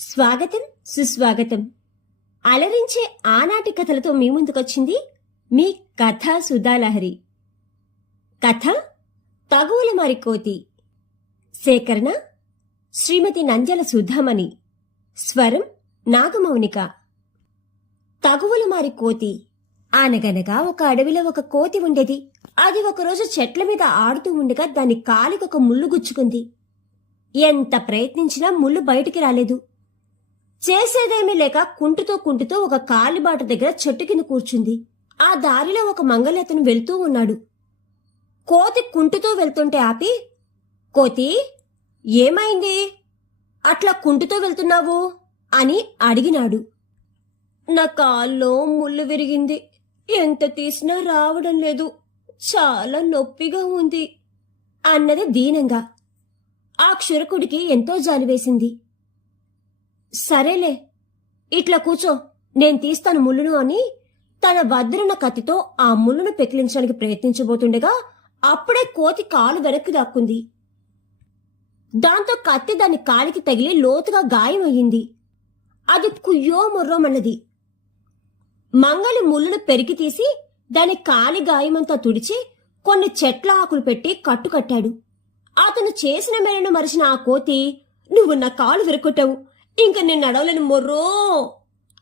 స్వాగతం సుస్వాగతం. అలరించే ఆనాటి కథలతో మీ ముందుకొచ్చింది మీ కథా సుధాలహరి. కథ తగువులమారి కోతి. సేకరణ శ్రీమతి నంజల సుధామణి. స్వరం నాగమౌనిక. తగువులమారి కోతి. అనగనగా ఒక అడవిలో ఒక కోతి ఉండేది. అది ఒకరోజు చెట్ల మీద ఆడుతూ ఉండగా దాని కాలికొక ముళ్ళు గుచ్చుకుంది. ఎంత ప్రయత్నించినా ముళ్ళు బయటికి రాలేదు. చేసేదేమీ లేక కుంటుతూ ఒక కాలిబాట దగ్గర చెట్టు కింద కూర్చుంది. ఆ దారిలో ఒక మంగళతను వెళ్తూ ఉన్నాడు. కోతి కుంటుతూ వెళ్తుంటే ఆపి, కోతి, ఏమైంది? అట్లా కుంటుతూ వెళ్తున్నావు అని అడిగినాడు. నా కాల్లో ముళ్ళు విరిగింది. ఎంత తీసినా రావడం లేదు. చాలా నొప్పిగా ఉంది అన్నది దీనంగా. ఆ క్షురకుడికి ఎంతో జాలివేసింది. సరేలే, ఇట్లా కూర్చో, నేను తీస్తాను ముళ్ళును అని తన వద్దనున్న కత్తితో ఆ ముళ్ళును పెకిలించడానికి ప్రయత్నించబోతుండగా అప్పుడే కోతి కాలు వెనక్కి దాక్కుంది. దాంతో కత్తి దాని కాలికి తగిలి లోతుగా గాయమయ్యింది. అది కుయ్యో మొర్రోమన్నది. మంగలి ముళ్ళును పెరికి తీసి దాని కాలి గాయమంతా తుడిచి కొన్ని చెట్ల ఆకులు పెట్టి కట్టుకట్టాడు. అతను చేసిన మేలను మరిచిన ఆ కోతి, నువ్వు నా కాలు విరగొట్టావు, ఇంక నేను నడవలేను మొర్రో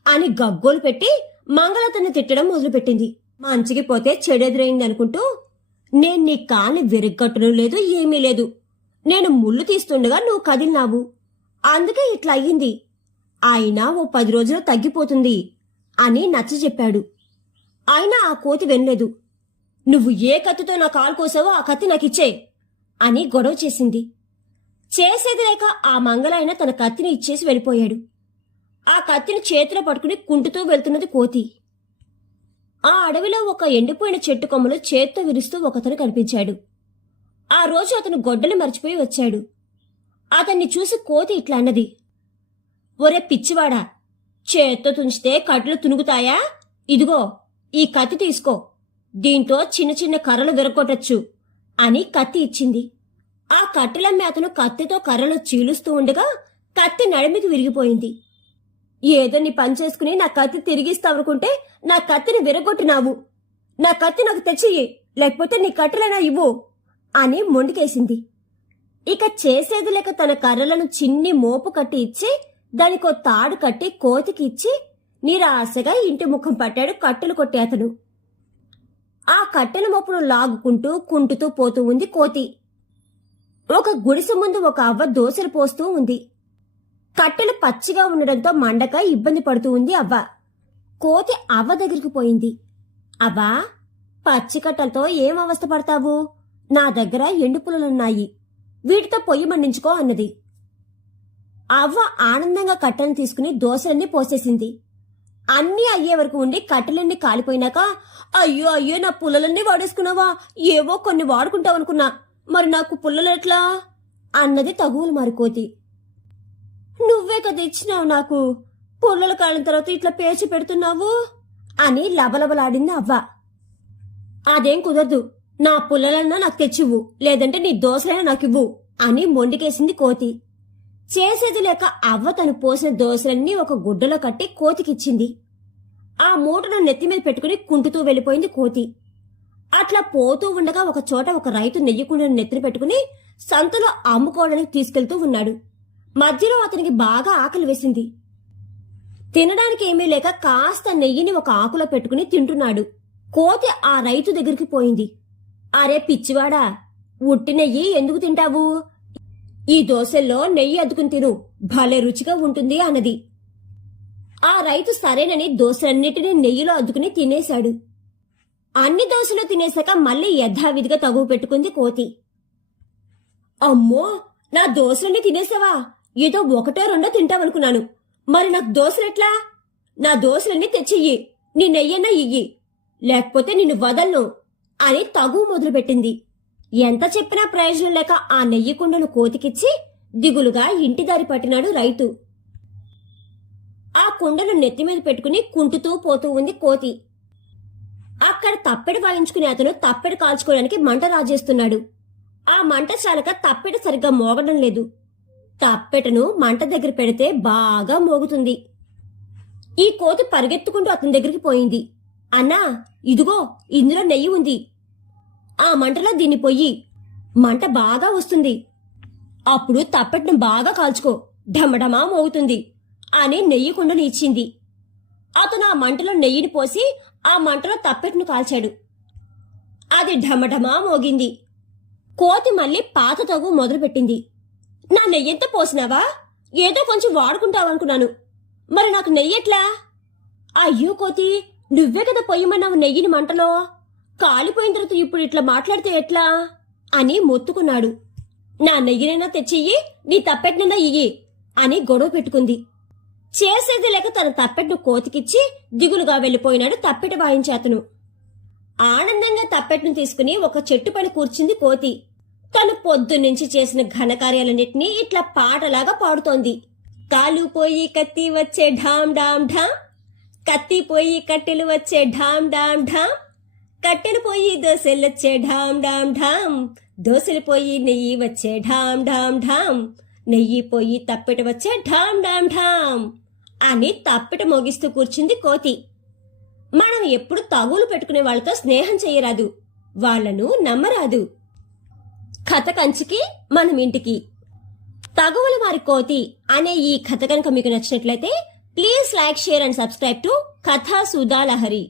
అని గగ్గోలు పెట్టి మంగళతను తిట్టడం మొదలుపెట్టింది. మంచికి పోతే చెడెదురైంది అనుకుంటూ, నేను నీ కాల్ని విరగ్గొట్టడం లేదు, ఏమీ లేదు. నేను ముళ్ళు తీస్తుండగా నువ్వు కదిలినావు, అందుకే ఇట్లా అయ్యింది. అయినా ఓ 10 రోజులు తగ్గిపోతుంది అని నచ్చ చెప్పాడు. అయినా ఆ కోతి వినలేదు. నువ్వు ఏ కత్తితో నా కాలు కోసావో ఆ కత్తి నాకిచ్చే అని గొడవ చేసింది. చేసేది లేక ఆ మంగళాయన తన కత్తిని ఇచ్చేసి వెళ్ళిపోయాడు. ఆ కత్తిని చేతిలో పట్టుకుని కుంటుతూ వెళ్తున్నది కోతి. ఆ అడవిలో ఒక ఎండిపోయిన చెట్టు కొమ్మలు చేత్తో విరుస్తూ ఒకతను కనిపించాడు. ఆ రోజు అతను గొడ్డలి మర్చిపోయి వచ్చాడు. అతన్ని చూసి కోతి ఇట్లా అన్నది, ఒరే పిచ్చివాడా, చేత్తో తుంచితే కట్లు తునుగుతాయా? ఇదిగో ఈ కత్తి తీసుకో, దీంతో చిన్న చిన్న కర్రలు విరగొట్టచ్చు అని కత్తి ఇచ్చింది. ఆ కట్టెలమ్మి అతను కత్తితో కర్రలు చీలుస్తూ ఉండగా కత్తి నడిమికి విరిగిపోయింది. ఏదో నీ పని చేసుకుని నా కత్తి తిరిగిస్తావనుకుంటే నా కత్తిని విరగొట్టినావు. నా కత్తి నాకు తెచ్చియ్యి, లేకపోతే నీ కట్టెలైనా ఇవ్వు అని మొండికేసింది. ఇక చేసేది లేక తన కర్రలను చిన్ని మోపు కట్టి ఇచ్చి దానికో తాడు కట్టి కోతికి ఇచ్చి నిరాశగా ఇంటి ముఖం పట్టాడు కట్టెలు కొట్టే అతను. ఆ కట్టెల మోపును లాగుకుంటూ కుంటుతూ పోతూ ఉంది కోతి. ఒక గుడిసె ముందు ఒక అవ్వ దోశలు పోస్తూ ఉంది. కట్టెలు పచ్చిగా ఉండడంతో మండక ఇబ్బంది పడుతూ ఉంది అవ్వ. కోతి అవ్వ దగ్గరికి పోయింది. అవ్వా, పచ్చి కట్టెలతో ఏం అవస్థ పడతావు? నా దగ్గర ఎండు పుల్లలున్నాయి, వీటితో పొయ్యి మండించుకో అన్నది. అవ్వ ఆనందంగా కట్టెలను తీసుకుని దోశలన్నీ పోసేసింది. అన్నీ అయ్యే వరకు ఉండి కట్టెలన్నీ కాలిపోయినాక, అయ్యో అయ్యో నా పుల్లలన్నీ వాడేసుకున్నావా? ఏవో కొన్ని వాడుకుంటావనుకున్నా, మరి నాకు పుల్లలెట్లా అన్నది తగువులు మారికోతి. నువ్వే కదా ఇచ్చినావు నాకు, పుల్లలు కాలిన తర్వాత ఇట్లా పేర్చి పెడుతున్నావు అని లబలబలాడింది అవ్వ. అదేం కుదరదు, నా పుల్లలన్నా నాకు తెచ్చివ్వు, లేదంటే నీ దోశలైనా నాకివ్వు అని మొండికేసింది కోతి. చేసేది లేక అవ్వ తను పోసిన దోశలన్నీ ఒక గుడ్డలో కట్టి కోతికిచ్చింది. ఆ మూటను నెత్తిమీద పెట్టుకుని కుంటుతూ వెళ్ళిపోయింది కోతి. అట్లా పోతూ ఉండగా ఒక చోట ఒక రైతు నెయ్యికుండను నెత్తిన పెట్టుకుని సంతలో అమ్ముకోవడానికి తీసుకెళ్తూ ఉన్నాడు. మధ్యలో అతనికి బాగా ఆకలి వేసింది. తినడానికి ఏమీ లేక కాస్త నెయ్యిని ఒక ఆకులో పెట్టుకుని తింటున్నాడు. కోతి ఆ రైతు దగ్గరికి పోయింది. అరే పిచ్చివాడా, ఉట్టి నెయ్యి ఎందుకు తింటావు? ఈ దోశల్లో నెయ్యి అద్దుకుని తిను, భలే రుచిగా ఉంటుంది అన్నది. ఆ రైతు సరేనని దోశలన్నిటినీ నెయ్యిలో అద్దుకుని తినేశాడు. అన్ని దోశలు తినేశాక మళ్ళీ యథావిధిగా తగువ పెట్టుకుంది కోతి. అమ్మో, నా దోశలన్నీ తినేసావా? ఏదో ఒకటో రెండో తింటావనుకున్నాను, మరి నాకు దోశలెట్లా? నా దోశలన్నీ తెచ్చియ్యి, నీ నెయ్యన్నా ఇయ్యి, లేకపోతే నిన్ను వదలను అని తగువ మొదలుపెట్టింది. ఎంత చెప్పినా ప్రయోజనం లేక ఆ నెయ్యి కుండను కోతికిచ్చి దిగులుగా ఇంటి దారి పట్టినాడు రైతు. ఆ కుండను నెత్తిమీద పెట్టుకుని కుంటుతూ పోతూ ఉంది కోతి. అక్కడ తప్పెడు వాయించుకుని అతను తప్పెడు కాల్చుకోవడానికి మంట రాజేస్తున్నాడు. ఆ మంట చాలక తప్పెడు సరిగ్గా మోగడం లేదు. తప్పెటను మంట దగ్గర పెడితే బాగా మోగుతుంది. ఈ కోతి పరిగెత్తుకుంటూ అతని దగ్గరికి పోయింది. అన్నా, ఇదిగో ఇందులో నెయ్యి ఉంది. ఆ మంటలో దీన్ని పొయ్యి, మంట బాగా వస్తుంది. అప్పుడు తప్పెటను బాగా కాల్చుకో, ఢమఢమా మోగుతుంది అని నెయ్యి కుండని ఇచ్చింది. అతను ఆ మంటలో నెయ్యిని పోసి ఆ మంటలో తప్పెటను కాల్చాడు. అది ఢమఢమా మోగింది. కోతి మళ్ళీ పాత తగు మొదలుపెట్టింది. నా నెయ్యంతా పోసినావా? ఏదో కొంచెం వాడుకుంటావనుకున్నాను. మరి నాకు నెయ్యెట్లా? అయ్యో కోతి, నువ్వే కదా పొయ్యమన్నావు నెయ్యిని మంటలో. కాలిపోయిన తర్వాత ఇప్పుడు ఇట్లా మాట్లాడితే ఎట్లా అని మొత్తుకున్నాడు. నా నెయ్యినైనా తెచ్చియ్యి, నీ తప్పెట్నైనా ఇయ్యి అని గొడవ పెట్టుకుంది. చేసేది లేక తన తప్పెట్ను కోతికిచ్చి దిగులుగా వెళ్లిపోయినాడు తప్పెట వాయించే అతను. ఆనందంగా తప్పెట్ను తీసుకుని ఒక చెట్టు పైన కూర్చుంది కోతి. తను పొద్దున్నుంచి చేసిన ఘనకార్యాలన్నిటినీ ఇట్లా పాటలాగా పాడుతోంది. కాలు పోయి కత్తి వచ్చే ఢామ్ ఢామ్ ఢామ్, కత్తి పోయి కట్టెలు వచ్చే ఢామ్ ఢామ్ ఢామ్, కట్టెలు పోయి దోశలొచ్చే ఢామ్ ఢామ్ ఢామ్, దోశలు పోయి నెయ్యి వచ్చే ఢామ్ ఢామ్ ఢామ్, నెయ్యి పోయి తప్పెట వచ్చే ఢామ్ ఢామ్ ఢామ్ అని తప్పెట మోగిస్తూ కూర్చుంది కోతి. మనం ఎప్పుడు తగులు పెట్టుకునే వాళ్ళతో స్నేహం చేయరాదు, వాళ్లను నమ్మరాదు. కథ కంచికి మనం ఇంటికి. తగువల మారి కోతి అనే ఈ కథ కనుక మీకు నచ్చినట్లయితే please like, share and subscribe to కథా సుధా లహరి.